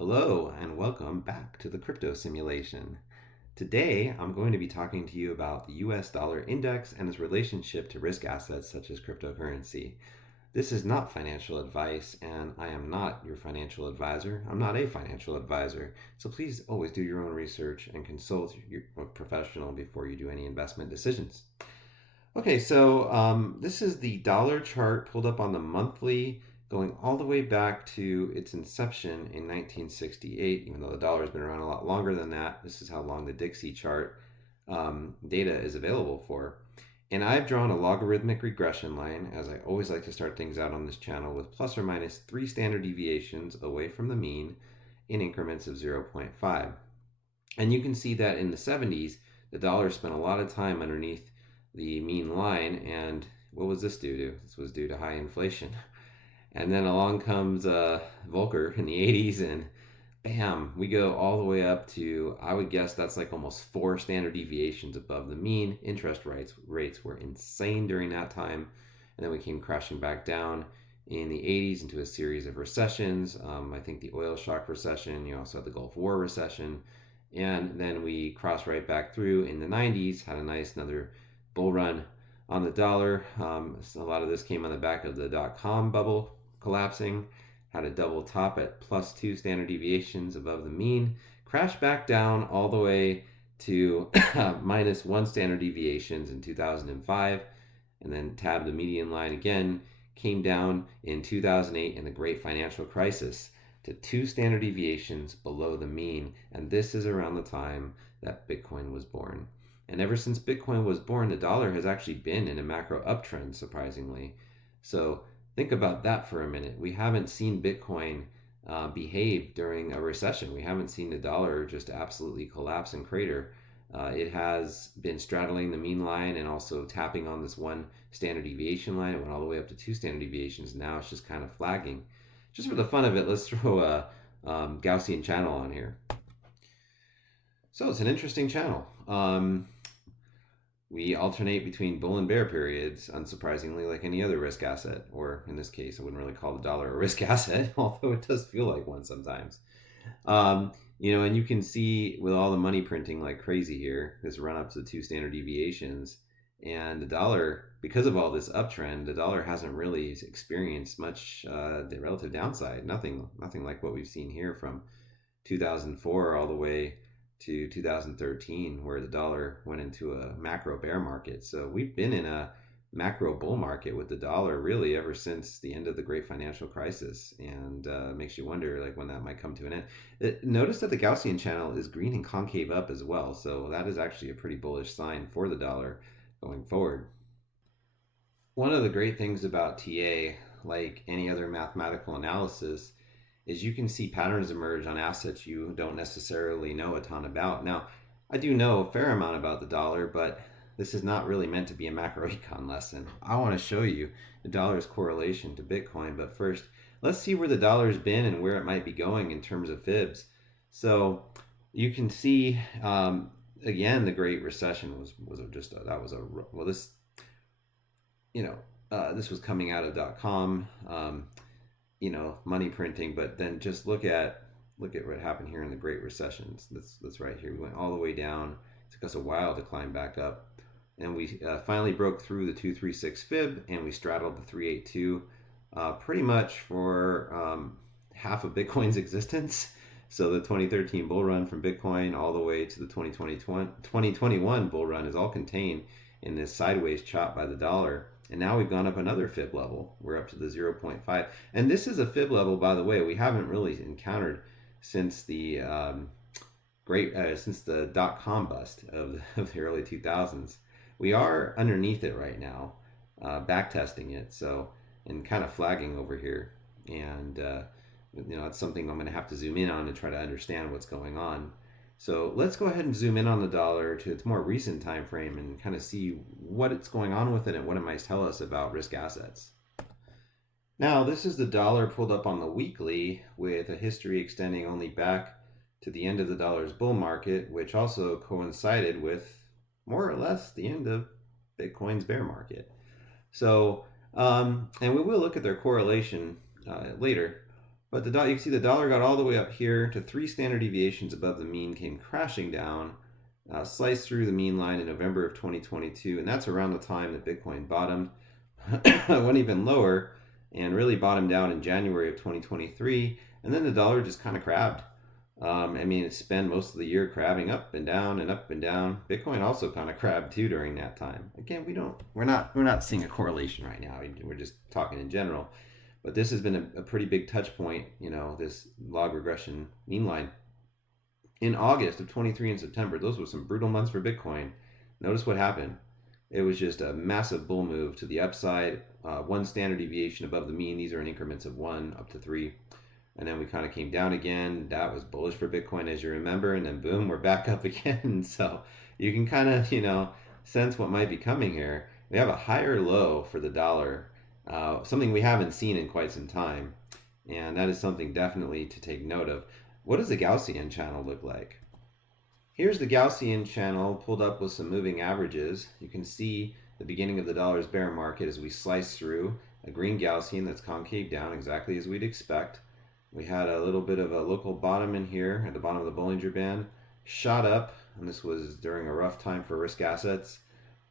Hello and welcome back to the crypto simulation. Today I'm going to be talking to you about the US dollar index and its relationship to risk assets such as cryptocurrency. This is not financial advice, and I am not your financial advisor. I'm not a financial advisor, so please always do your own research and consult your professional before you do any investment decisions. Okay, so this is the dollar chart pulled up on the monthly, going all the way back to its inception in 1968. Even though the dollar has been around a lot longer than that, this is how long the Dixie chart data is available for. And I've drawn a logarithmic regression line, as I always like to start things out on this channel, with plus or minus 3 standard deviations away from the mean in increments of 0.5. And you can see that in the 70s, the dollar spent a lot of time underneath the mean line, and what was this due to? This was due to high inflation. And then along comes Volcker in the 80s, and bam, we go all the way up to, I would guess that's like almost 4 standard deviations above the mean. Interest rates were insane during that time, and then we came crashing back down in the 80s into a series of recessions. I think the oil shock recession, you also had the Gulf War recession, and then we crossed right back through in the 90s, had a nice another bull run on the dollar. So a lot of this came on the back of the dot-com bubble collapsing, had a double top at plus 2 standard deviations above the mean, crashed back down all the way to minus 1 standard deviations in 2005, and then tabbed the median line again, came down in 2008 in the great financial crisis to 2 standard deviations below the mean, and this is around the time that Bitcoin was born. And ever since Bitcoin was born, the dollar has actually been in a macro uptrend, surprisingly. So think about that for a minute. We haven't seen Bitcoin behave during a recession. We haven't seen the dollar just absolutely collapse and crater. It has been straddling the mean line and also tapping on this 1 standard deviation line. It went all the way up to 2 standard deviations. Now it's just kind of flagging. Just for the fun of it, let's throw a Gaussian channel on here. So it's an interesting channel. We alternate between bull and bear periods, unsurprisingly, like any other risk asset, or in this case, I wouldn't really call the dollar a risk asset, although it does feel like one sometimes. And you can see with all the money printing like crazy here, this run up to 2 standard deviations, and the dollar, because of all this uptrend, the dollar hasn't really experienced much the relative downside. Nothing like what we've seen here from 2004 all the way to 2013, where the dollar went into a macro bear market. So we've been in a macro bull market with the dollar really ever since the end of the great financial crisis, and makes you wonder like when that might come to an end. Notice that the Gaussian channel is green and concave up as well, so that is actually a pretty bullish sign for the dollar going forward. One of the great things about TA, like any other mathematical analysis, is you can see patterns emerge on assets you don't necessarily know a ton about. Now, I do know a fair amount about the dollar, but this is not really meant to be a macroecon lesson. I want to show you the dollar's correlation to Bitcoin, but first, let's see where the dollar's been and where it might be going in terms of fibs. So you can see, again, the Great Recession was just this was coming out of .com. Money printing, but then just look at what happened here in the Great Recession. That's right here. We went all the way down. It took us a while to climb back up, and we finally broke through the 236 fib, and we straddled the 382 pretty much for half of Bitcoin's existence. So the 2013 bull run from Bitcoin all the way to the 2021 bull run is all contained in this sideways chop by the dollar. And now we've gone up another fib level. We're up to the 0.5. And this is a fib level, by the way, we haven't really encountered since the since the dot-com bust of the early 2000s. We are underneath it right now, back testing it, and kind of flagging over here. And it's something I'm going to have to zoom in on to try to understand what's going on. So let's go ahead and zoom in on the dollar to its more recent time frame and kind of see what it's going on with it and what it might tell us about risk assets. Now, this is the dollar pulled up on the weekly with a history extending only back to the end of the dollar's bull market, which also coincided with more or less the end of Bitcoin's bear market. So, and we will look at their correlation later, But you can see the dollar got all the way up here to 3 standard deviations above the mean, came crashing down, sliced through the mean line in November of 2022, and that's around the time that Bitcoin bottomed. Went even lower and really bottomed out in January of 2023, and then the dollar just kind of crabbed. I mean, it spent most of the year crabbing up and down and up and down. Bitcoin also kind of crabbed too during that time. Again, we're not seeing a correlation right now. We're just talking in general. But this has been a pretty big touch point, this log regression mean line. In August of 23 and September, those were some brutal months for Bitcoin. Notice what happened. It was just a massive bull move to the upside, 1 standard deviation above the mean. These are in increments of 1 up to 3. And then we kind of came down again. That was bullish for Bitcoin, as you remember. And then boom, we're back up again. So you can kind of, sense what might be coming here. We have a higher low for the dollar, something we haven't seen in quite some time. And that is something definitely to take note of. What does the Gaussian channel look like? Here's the Gaussian channel pulled up with some moving averages. You can see the beginning of the dollar's bear market as we slice through a green Gaussian that's concave down exactly as we'd expect. We had a little bit of a local bottom in here at the bottom of the Bollinger Band, shot up, and this was during a rough time for risk assets,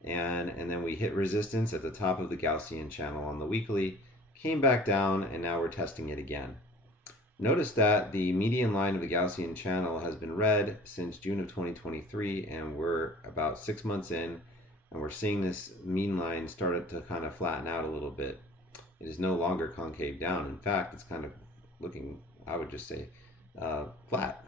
and then we hit resistance at the top of the Gaussian channel on the weekly, came back down, and now we're testing it again. Notice that the median line of the Gaussian channel has been red since June of 2023, and we're about 6 months in, and we're seeing this mean line started to kind of flatten out a little bit. It is no longer concave down. In fact, it's kind of looking, I would just say, flat.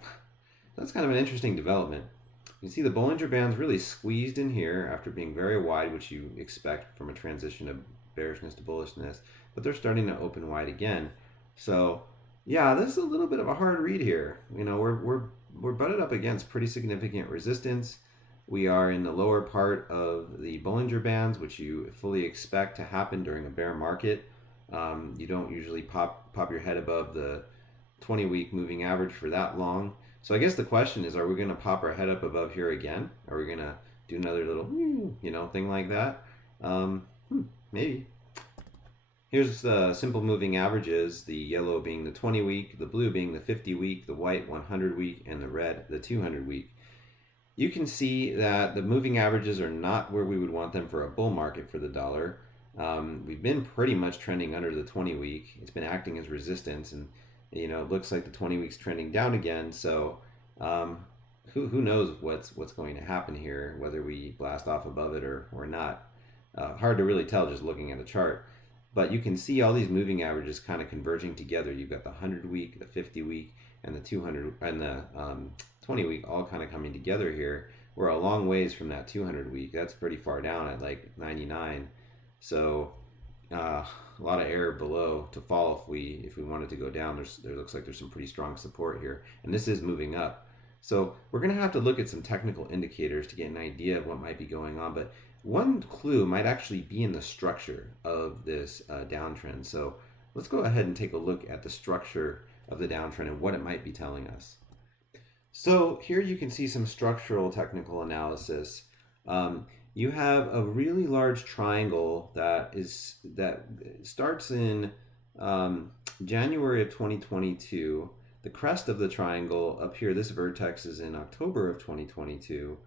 That's kind of an interesting development. You can see the Bollinger Band's really squeezed in here after being very wide, which you expect from a transition of bearishness to bullishness, but they're starting to open wide again. So yeah, this is a little bit of a hard read here. We're butted up against pretty significant resistance. We are in the lower part of the Bollinger Bands, which you fully expect to happen during a bear market. You don't usually pop your head above the 20-week moving average for that long. So I guess the question is, are we going to pop our head up above here again? Are we going to do another little, thing like that? Maybe. Here's the simple moving averages, the yellow being the 20-week, the blue being the 50-week, the white 100-week, and the red the 200-week. You can see that the moving averages are not where we would want them for a bull market for the dollar. We've been pretty much trending under the 20-week. It's been acting as resistance, and it looks like the 20-week's trending down again. So who knows what's going to happen here, whether we blast off above it or not. Hard to really tell just looking at a chart. But you can see all these moving averages kind of converging together. You've got the 100-week, the 50-week, and the 200 and the 20-week all kind of coming together here. We're a long ways from that 200-week. That's pretty far down at like 99. So a lot of air below to fall if we wanted to go down. There looks like there's some pretty strong support here, and this is moving up. So we're going to have to look at some technical indicators to get an idea of what might be going on. But one clue might actually be in the structure of this downtrend. So let's go ahead and take a look at the structure of the downtrend and what it might be telling us. So here you can see some structural technical analysis. You have a really large triangle that starts in January of 2022. The crest of the triangle up here, this vertex, is in October of 2022.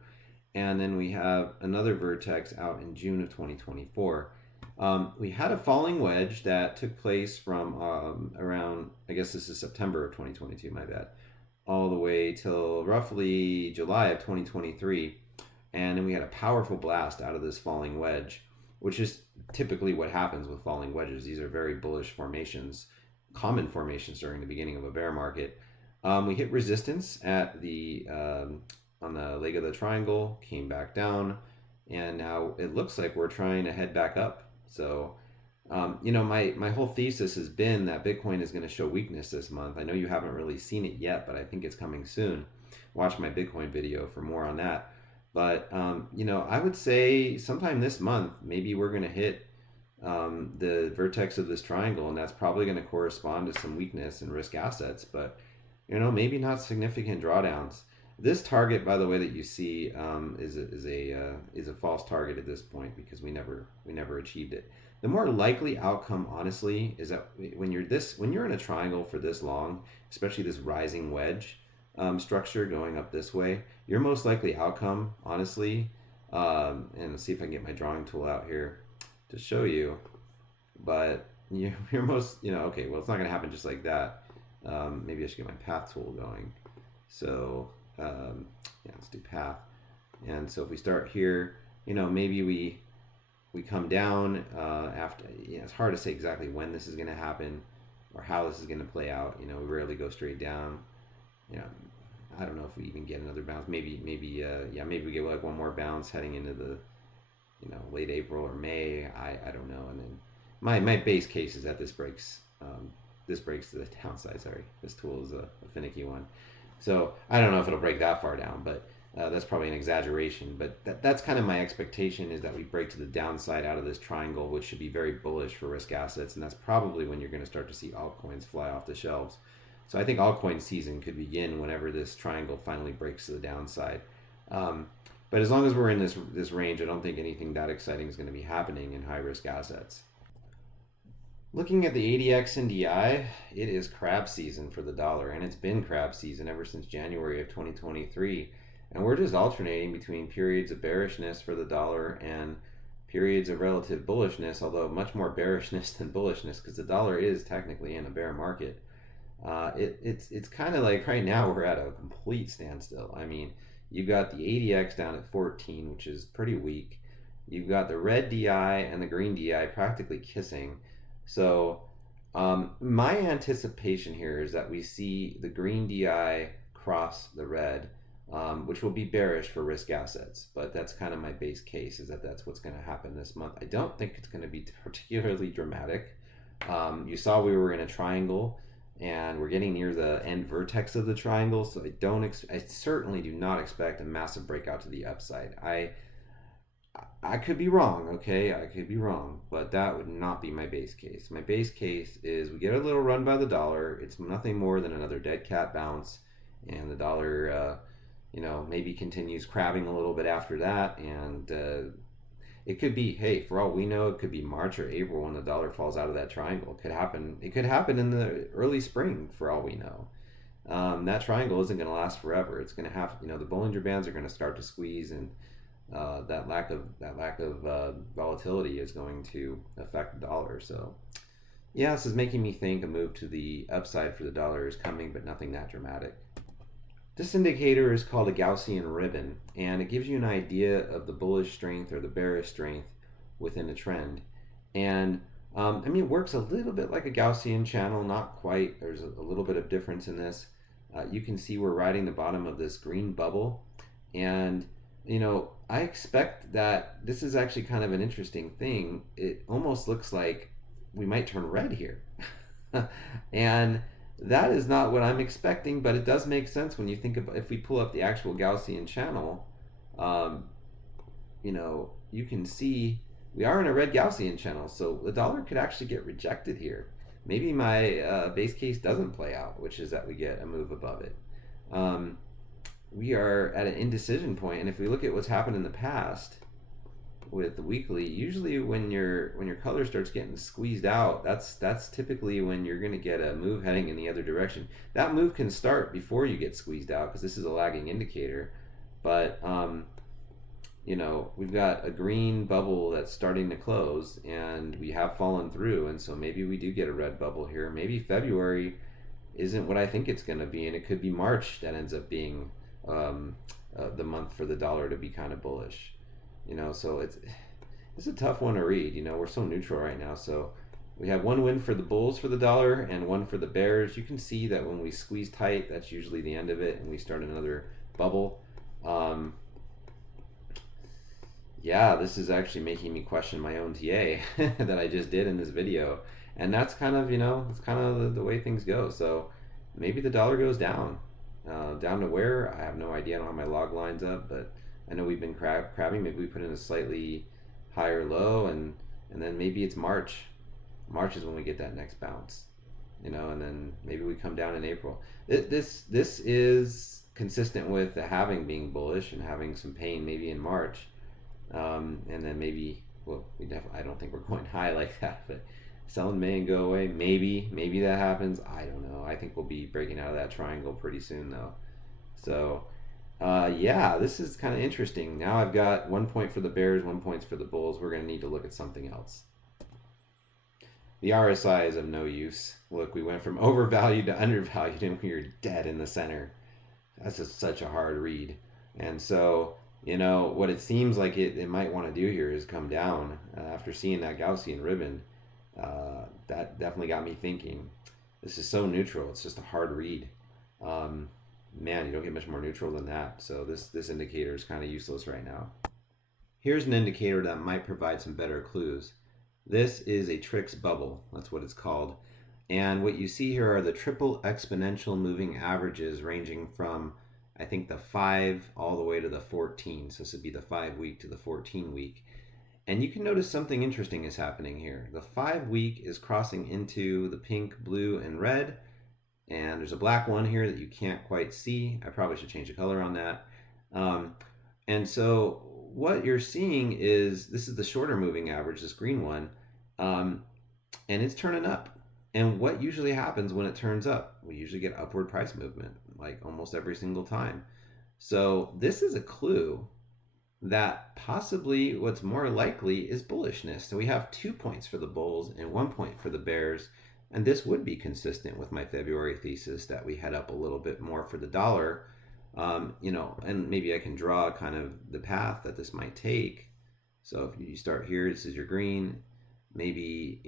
And then we have another vertex out in June of 2024. We had a falling wedge that took place from around, I guess this is September of 2022, my bad, all the way till roughly July of 2023. And then we had a powerful blast out of this falling wedge, which is typically what happens with falling wedges. These are very bullish formations, common formations during the beginning of a bear market. We hit resistance at the on the leg of the triangle, came back down, and now it looks like we're trying to head back up. So, my whole thesis has been that Bitcoin is going to show weakness this month. I know you haven't really seen it yet, but I think it's coming soon. Watch my Bitcoin video for more on that. But, I would say sometime this month, maybe we're going to hit the vertex of this triangle, and that's probably going to correspond to some weakness in risk assets, but, maybe not significant drawdowns. This target, by the way, that you see is a false target at this point because we never achieved it. The more likely outcome, honestly, is that when you're in a triangle for this long, especially this rising wedge structure going up this way, your most likely outcome, honestly, and let's see if I can get my drawing tool out here to show you, but you're most, okay, well, it's not going to happen just like that. Maybe I should get my path tool going. So, yeah, let's do path. And so if we start here, maybe we come down after. It's hard to say exactly when this is going to happen or how this is going to play out. We rarely go straight down. You know, I don't know if we even get another bounce. Maybe we get like one more bounce heading into the late April or May. I don't know. And then my base case is that this breaks to the downside. Sorry, this tool is a finicky one. So I don't know if it'll break that far down, but that's probably an exaggeration. But that's kind of my expectation, is that we break to the downside out of this triangle, which should be very bullish for risk assets. And that's probably when you're going to start to see altcoins fly off the shelves. So I think altcoin season could begin whenever this triangle finally breaks to the downside. But as long as we're in this range, I don't think anything that exciting is going to be happening in high risk assets. Looking at the ADX and DI, it is crab season for the dollar, and it's been crab season ever since January of 2023. And we're just alternating between periods of bearishness for the dollar and periods of relative bullishness, although much more bearishness than bullishness, because the dollar is technically in a bear market. It's kind of like right now we're at a complete standstill. I mean, you've got the ADX down at 14, which is pretty weak. You've got the red DI and the green DI practically kissing. So my anticipation here is that we see the green DI cross the red, which will be bearish for risk assets. But that's kind of my base case, is that that's what's going to happen this month. I don't think it's going to be particularly dramatic. You saw we were in a triangle, and we're getting near the end vertex of the triangle, so I certainly do not expect a massive breakout to the upside. I could be wrong, okay? I could be wrong, but that would not be my base case. My base case is we get a little run by the dollar. It's nothing more than another dead cat bounce, and the dollar, maybe continues crabbing a little bit after that, and it could be, hey, for all we know, it could be March or April when the dollar falls out of that triangle. It could happen. It could happen in the early spring, for all we know. That triangle isn't going to last forever. It's going to have, the Bollinger Bands are going to start to squeeze, and that lack of volatility is going to affect the dollar. So, yeah, this is making me think a move to the upside for the dollar is coming, but nothing that dramatic. This indicator is called a Gaussian ribbon, and it gives you an idea of the bullish strength or the bearish strength within a trend. And it works a little bit like a Gaussian channel, not quite. There's a little bit of difference in this. You can see we're riding the bottom of this green bubble, and I expect that this is actually kind of an interesting thing. It almost looks like we might turn red here. And that is not what I'm expecting, but it does make sense when you think about, if we pull up the actual Gaussian channel, you can see we are in a red Gaussian channel, so the dollar could actually get rejected here. Maybe my base case doesn't play out, which is that we get a move above it. We are at an indecision point, and if we look at what's happened in the past with the weekly, usually when your color starts getting squeezed out, that's typically when you're going to get a move heading in the other direction. That move can start before you get squeezed out, because this is a lagging indicator. But we've got a green bubble that's starting to close, and we have fallen through, and so maybe we do get a red bubble here. Maybe February isn't what I think it's going to be, and it could be March that ends up being the month for the dollar to be kind of bullish. So it's a tough one to read. We're so neutral right now. So we have one win for the bulls for the dollar and one for the bears. You can see that when we squeeze tight, that's usually the end of it, and we start another bubble. Yeah, this is actually making me question my own TA that I just did in this video, and that's kind of it's kind of the way things go. So maybe the dollar goes down. Down to where? I have no idea. I don't have my log lines up, but I know we've been crabbing. Maybe we put in a slightly higher low, and then maybe it's March. March is when we get that next bounce, and then maybe we come down in April. This is consistent with the halving being bullish and having some pain maybe in March, and then maybe well, I don't think we're going high like that, but selling may and go away. Maybe that happens. I don't know. I think we'll be breaking out of that triangle pretty soon, though. So, yeah, this is kind of interesting. Now I've got 1 point for the Bears, 1 point for the Bulls. We're going to need to look at something else. The RSI is of no use. Look, we went from overvalued to undervalued, and we are dead in the center. That's just such a hard read. And so, what it seems like it might want to do here is come down after seeing that Gaussian ribbon. That definitely got me thinking. This is so neutral. It's just a hard read. Man, you don't get much more neutral than that. So this indicator is kind of useless right now. Here's an indicator that might provide some better clues. This is a Trix bubble. That's what it's called. And what you see here are the triple exponential moving averages ranging from, I think, the 5 all the way to the 14. So this would be the 5-week to the 14-week. And you can notice something interesting is happening here. The 5-week is crossing into the pink, blue, and red. And there's a black one here that you can't quite see. I probably should change the color on that. And so what you're seeing is, this is the shorter moving average, this green one, and it's turning up. And what usually happens when it turns up? We usually get upward price movement, like almost every single time. So this is a clue that possibly what's more likely is bullishness. So we have 2 points for the Bulls and 1 point for the Bears. And this would be consistent with my February thesis that we head up a little bit more for the dollar. And maybe I can draw kind of the path that this might take. So if you start here, this is your green. Maybe,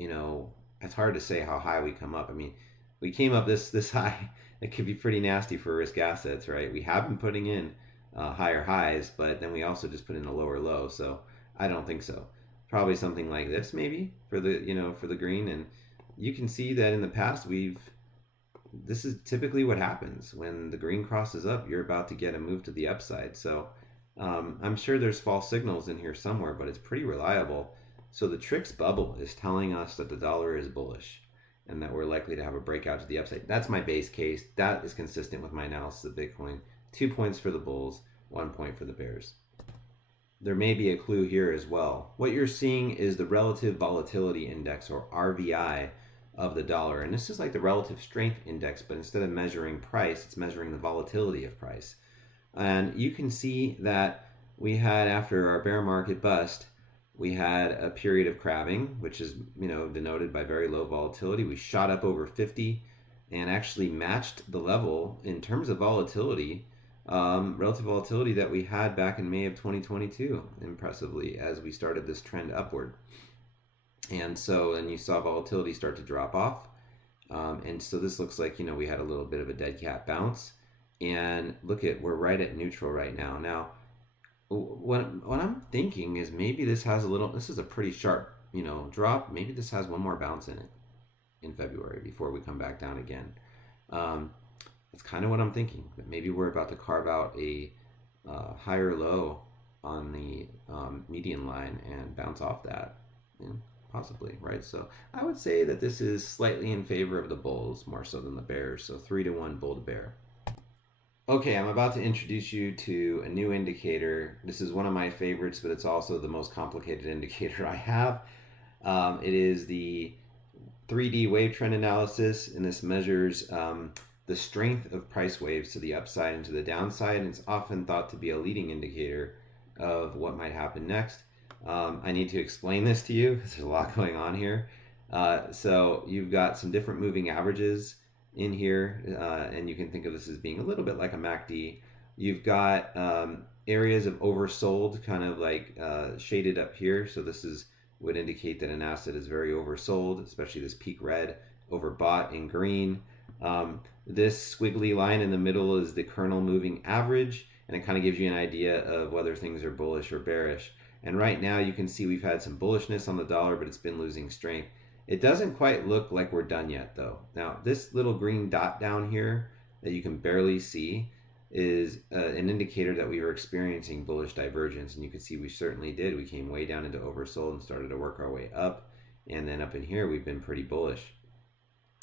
it's hard to say how high we come up. I mean, we came up this high. It could be pretty nasty for risk assets, right? We have been putting in higher highs, but then we also just put in a lower low. So I don't think so. Probably something like this, maybe for the green. And you can see that in the past this is typically what happens when the green crosses up. You're about to get a move to the upside. So I'm sure there's false signals in here somewhere, but it's pretty reliable. So the Trix bubble is telling us that the dollar is bullish and that we're likely to have a breakout to the upside. That's my base case. That is consistent with my analysis of Bitcoin. 2 points for the Bulls, 1 point for the Bears. There may be a clue here as well. What you're seeing is the relative volatility index, or RVI, of the dollar. And this is like the relative strength index, but instead of measuring price, it's measuring the volatility of price. And you can see that we had, after our bear market bust, we had a period of crabbing, which is denoted by very low volatility. We shot up over 50 and actually matched the level in terms of volatility, relative volatility, that we had back in May of 2022, impressively, as we started this trend upward. And so then you saw volatility start to drop off. And so this looks like, we had a little bit of a dead cat bounce. And look we're right at neutral right now. Now, what I'm thinking is maybe this is a pretty sharp, drop. Maybe this has one more bounce in it in February before we come back down again. That's kind of what I'm thinking. But maybe we're about to carve out a higher low on the median line and bounce off that. Possibly, right? So I would say that this is slightly in favor of the Bulls, more so than the Bears. So 3-1 Bull to Bear. Okay, I'm about to introduce you to a new indicator. This is one of my favorites, but it's also the most complicated indicator I have. It is the 3D wave trend analysis, and this measures the strength of price waves to the upside and to the downside. And it's often thought to be a leading indicator of what might happen next. I need to explain this to you because there's a lot going on here. So you've got some different moving averages in here, and you can think of this as being a little bit like a MACD. You've got areas of oversold, kind of like shaded up here. So this would indicate that an asset is very oversold, especially this peak red, overbought in green. This squiggly line in the middle is the kernel moving average, and it kind of gives you an idea of whether things are bullish or bearish. And right now you can see we've had some bullishness on the dollar, but it's been losing strength. It doesn't quite look like we're done yet, though. Now, this little green dot down here that you can barely see is an indicator that we were experiencing bullish divergence. And you can see we certainly did. We came way down into oversold and started to work our way up. And then up in here, we've been pretty bullish.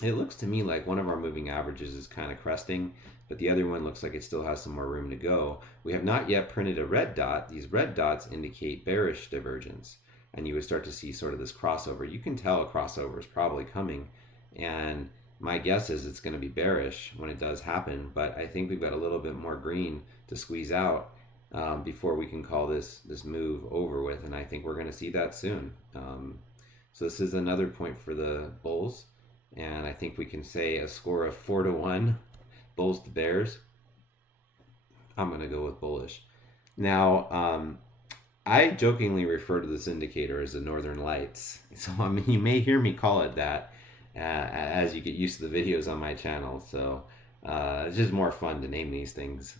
It looks to me like one of our moving averages is kind of cresting, but the other one looks like it still has some more room to go. We have not yet printed a red dot. These red dots indicate bearish divergence. and you would start to see sort of this crossover. You can tell a crossover is probably coming, and my guess is it's going to be bearish when it does happen, but I think we've got a little bit more green to squeeze out before we can call this move over with, and I think we're going to see that soon. So this is another point for the bulls, and I think we can say a score of 4-1, bulls to bears. I'm going to go with bullish. Now, I jokingly refer to this indicator as the Northern Lights. So I mean, you may hear me call it that as you get used to the videos on my channel. So it's just more fun to name these things.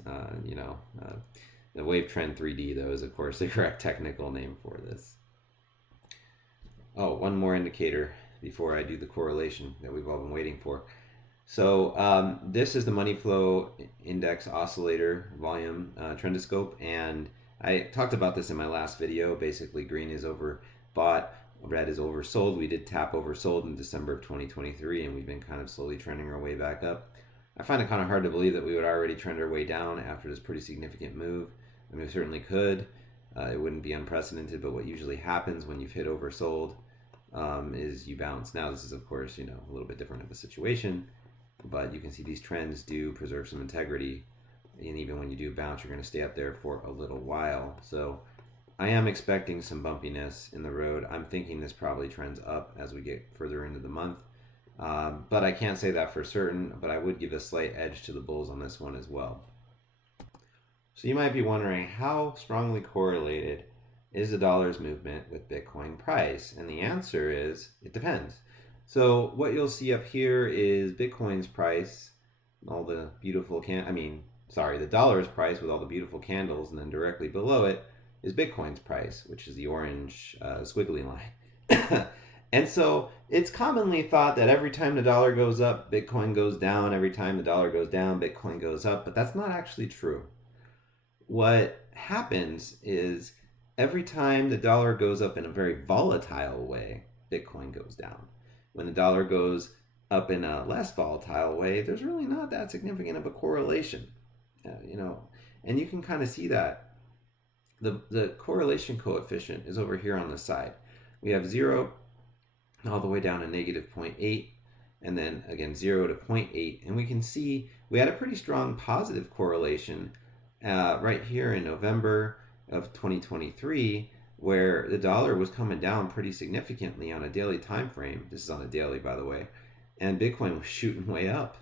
The Wave Trend 3D, though, is of course the correct technical name for this. Oh, one more indicator before I do the correlation that we've all been waiting for. So this is the money flow index oscillator volume trendoscope, and I talked about this in my last video. Basically, green is overbought, red is oversold. We did tap oversold in December of 2023, and we've been kind of slowly trending our way back up. I find it kind of hard to believe that we would already trend our way down after this pretty significant move. I mean, we certainly could. It wouldn't be unprecedented, but what usually happens when you've hit oversold is you bounce. Now, this is, of course, a little bit different of a situation, but you can see these trends do preserve some integrity, and even when you do bounce, you're going to stay up there for a little while. So I am expecting some bumpiness in the road. I'm thinking this probably trends up as we get further into the month, but I can't say that for certain, but I would give a slight edge to the bulls on this one as well. So you might be wondering, how strongly correlated is the dollar's movement with Bitcoin price? And the answer is, it depends. So what you'll see up here is Bitcoin's price, all the beautiful the dollar's price with all the beautiful candles, and then directly below it is Bitcoin's price, which is the orange squiggly line. And so it's commonly thought that every time the dollar goes up, Bitcoin goes down. Every time the dollar goes down, Bitcoin goes up. But that's not actually true. What happens is every time the dollar goes up in a very volatile way, Bitcoin goes down. When the dollar goes up in a less volatile way, there's really not that significant of a correlation. And you can kind of see that. The correlation coefficient is over here on the side. We have 0 all the way down to negative 0.8, and then again 0 to 0.8. And we can see we had a pretty strong positive correlation right here in November of 2023, where the dollar was coming down pretty significantly on a daily time frame. This is on a daily, by the way, and Bitcoin was shooting way up.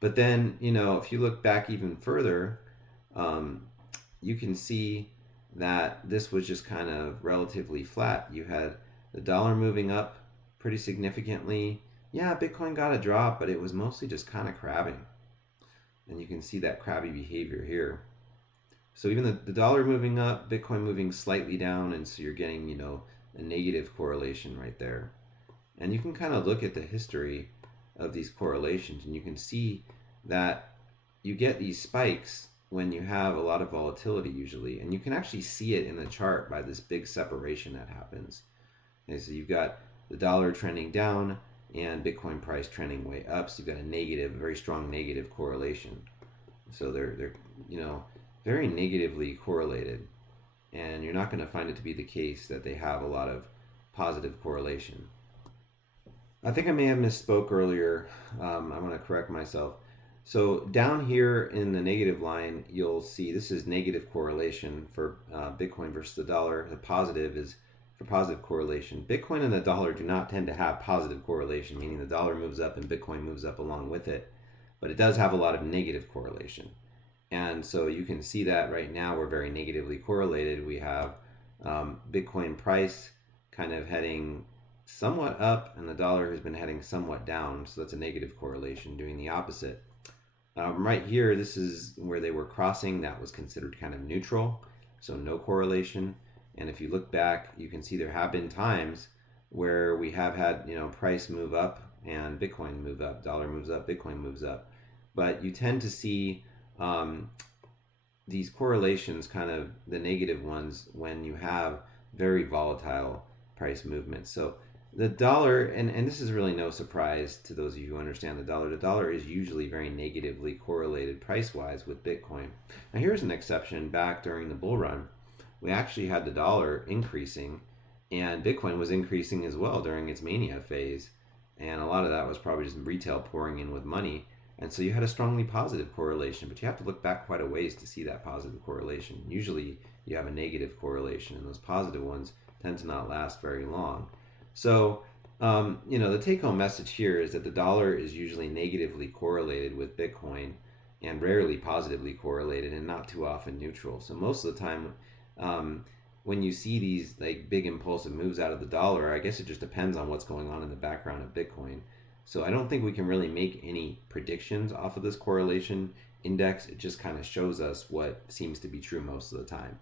But then, if you look back even further, you can see that this was just kind of relatively flat. You had the dollar moving up pretty significantly. Yeah, Bitcoin got a drop, but it was mostly just kind of crabbing. And you can see that crabby behavior here. So even the dollar moving up, Bitcoin moving slightly down, and so you're getting, a negative correlation right there. And you can kind of look at the history of these correlations, and you can see that you get these spikes when you have a lot of volatility usually, and you can actually see it in the chart by this big separation that happens. Okay, so you've got the dollar trending down and Bitcoin price trending way up, so you've got a very strong negative correlation. So they're very negatively correlated, and you're not going to find it to be the case that they have a lot of positive correlation. I think I may have misspoke earlier. I want to correct myself. So down here in the negative line, you'll see this is negative correlation for Bitcoin versus the dollar. The positive is for positive correlation. Bitcoin and the dollar do not tend to have positive correlation, meaning the dollar moves up and Bitcoin moves up along with it. But it does have a lot of negative correlation. And so you can see that right now we're very negatively correlated. We have Bitcoin price kind of heading somewhat up, and the dollar has been heading somewhat down. So that's a negative correlation, doing the opposite. Right here, this is where they were crossing. That was considered kind of neutral, so no correlation. And if you look back, you can see there have been times where we have had, price move up and Bitcoin move up. Dollar moves up, Bitcoin moves up. But you tend to see these correlations, kind of the negative ones, when you have very volatile price movements. So the dollar, and this is really no surprise to those of you who understand the dollar is usually very negatively correlated price-wise with Bitcoin. Now here's an exception. Back during the bull run, we actually had the dollar increasing, And Bitcoin was increasing as well during its mania phase. And a lot of that was probably just retail pouring in with money. And so you had a strongly positive correlation, but you have to look back quite a ways to see that positive correlation. Usually you have a negative correlation, and those positive ones tend to not last very long. So, the take home message here is that the dollar is usually negatively correlated with Bitcoin and rarely positively correlated and not too often neutral. So, most of the time, um, when you see these like big impulsive moves out of the dollar, I guess it just depends on what's going on in the background of Bitcoin. So I don't think we can really make any predictions off of this correlation index. It just kind of shows us what seems to be true most of the time.